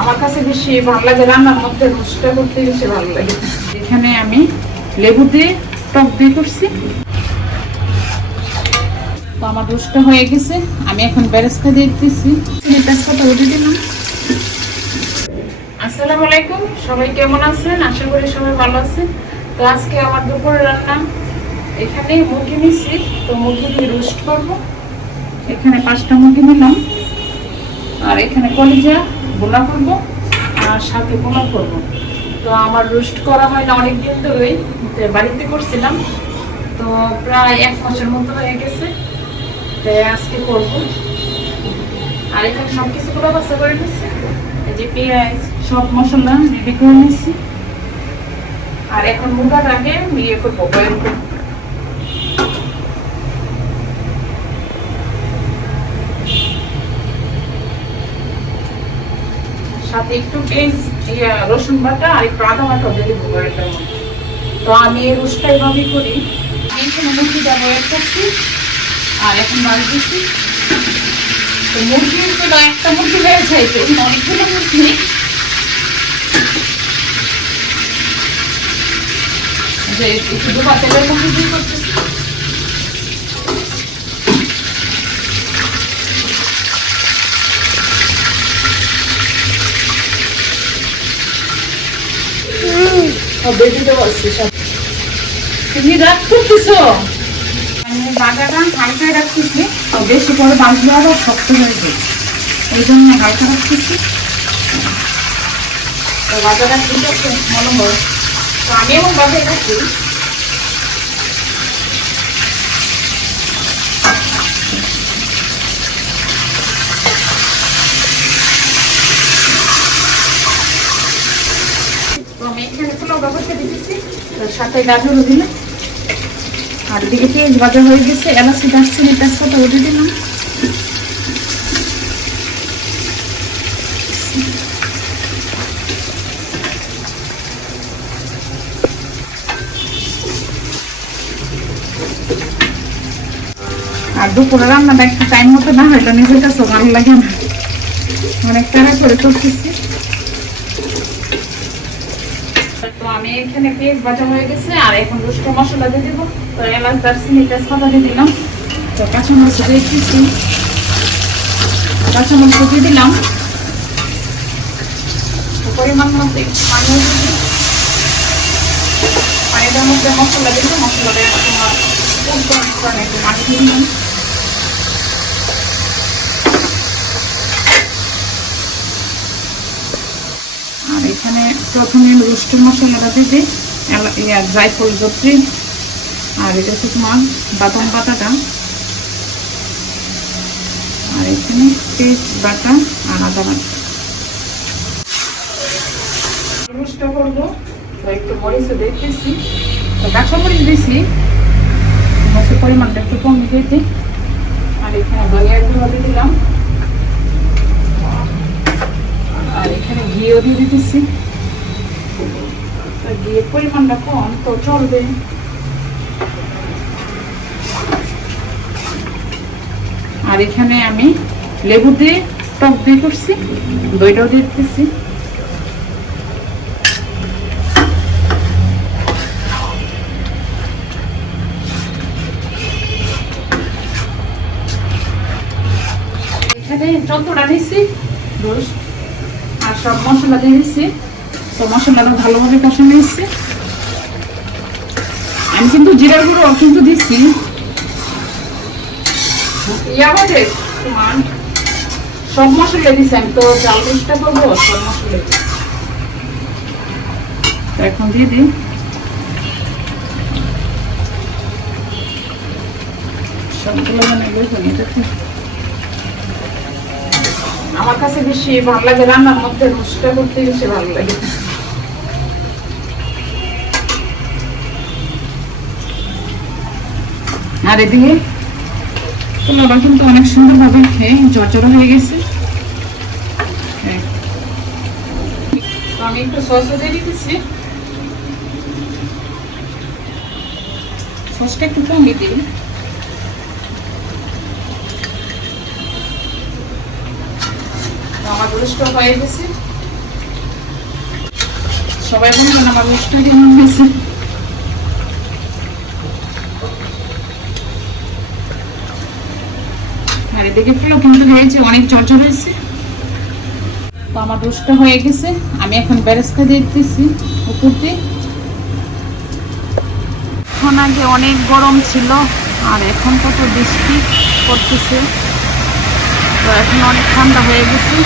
আমার কাছে বেশি ভালো লাগে রান্নার মধ্যে রোস্টটা করতে বেশি ভালো লাগে। এখানে আমি লেবু দিয়ে, টক দিয়ে করছি। তো আমার রোস্টটা হয়ে গেছে, আমি এখন বেরেস্তা দিয়ে দিতেছি। তেজপাতা উঠে দিলাম। আসসালামু আলাইকুম, সবাই কেমন আছেন? আশা করি সবাই ভালো আছেন। তো আজকে আমার দুপুরে রান্না এখানে মুরগি নিচ্ছি তো মুরগি দিয়ে রোস্ট করব। এখানে পাঁচটা মুরগি নিলাম। আর এখানে কলিজা বোনা করব আর সাথে পোলাও করব। তো আমার রোস্ট করা হয় না অনেক দিন ধরেই বাড়িতে করছিলাম। তো প্রায় এক মাসের মতো হয়ে গেছে। তো আজকে করব। আর এখানে সব কিছু পুরো বাসা করে নিচ্ছি যে পেঁয়াজ, সব মশলা রেডি করে নিচ্ছি আর এখন মুগার আগে ইয়ে করব বয়েল করব। সাথে একটু পেঁয়াজ রসুন বাটা আর একটু আদা বাটা দিয়ে দেবো বয়েলটার মধ্যে। তো আমি এই রোস্টটা এভাবেই করি। এখানে মুরগিটা বয়েল করছি, আর এখন বাড়ি দিচ্ছি। তো মুরগিগুলো একটা মুরগি হয়ে যায় তো, অনেকগুলো মুরগি। যে একটু ডুবা তেলের মধ্যে দিয়ে করতেছি। তুমি রাগ করতেছো? আমি বাজাটা হালকা রাখতেছি তো বেশি করে বাঁধলে আবার শক্ত হয়ে যায়। এই জন্য হালকা রাখতেছি। বাজারটা ঠিক আছে মনে হয়। তো আমি এবং রাখি সাথে আর এদিকে পেঁয়াজ হয়ে গেছে আর দুপুরে রান্নাটা একটু টাইম মতো না হয়, এটা নিজের লাগে না। অনেক তাড়া করে করতেছি। তো আমি এখানে পেঁয়াজ ভাজা হয়ে গেছে, আর এখন রুষ্ট মশলা দিয়ে দেবো। তো এলাচ, দারচিনি, তেজপাতা দিয়ে দিলাম। তো কাঁচামরিচ দিয়ে দিচ্ছি। কাঁচামরিচ দিয়ে দিলাম। পরিমাণ মতো একটু পানি দিয়ে পানিটার মধ্যে মশলা উল্টো অনেক করে একটু পানি দিয়ে দিলাম আর এখানে প্রথমে রুস্টের মশলাটা দিতে ড্রাই জত্রি, আর এটা হচ্ছে তোমার বাদাম বাটাটা। আর এখানে পেস্ট বাটা আর আদা বাটা। রুষ্ট করব একটু মরিচ দেখতেছি তো কাঁচা মরিচ দিছি মরিচের পরিমাণটা একটু কম দিয়েছি আর এখানে ধনিয়ার গুঁড়ো দিয়ে দিলাম। আর এখানে ঘিও দিয়ে দিতেছি। ঘিয়ের পরিমাণটা কম তো চলবে। আর এখানে আমি লেবু দিয়ে টক দিয়ে করছি, দইটাও দিয়ে দিতেছি। এখানে যতটা রোস্ট, আর সব মশলা দিয়ে দিচ্ছি তো মশলাটা ভালোভাবে কষানো এসছে আমি কিন্তু জিরার গুঁড়ো কিন্তু দিচ্ছি সব মশলা দিচ্ছি আমি তো, চাল রোস্টটা করব, সব মশলা এখন দিয়ে দিই। সবগুলো মানে আমার কাছে বেশি ভালো লাগে রান্নার মধ্যে রোস্টটা করতে বেশি ভালো লাগে। আর এদিকে? পোলাওটা কিন্তু অনেক সুন্দরভাবে খেয়ে চরচড়া হয়ে গেছে। হ্যাঁ। আমি একটু সসও দিয়ে দিতেছি। সসটা একটু কমই দিই। আমার হয়ে হয়েছে। ফুলও কিন্তু হয়েছে অনেক তো আমার রোস্টটা হয়ে গেছে। আমি এখন বেরেস্তা দিয়ে দিতেছি এখন আগে অনেক গরম ছিল, আর এখন কত বৃষ্টি পড়তেছে। এখন অনেক ঠান্ডা হয়ে গেছে।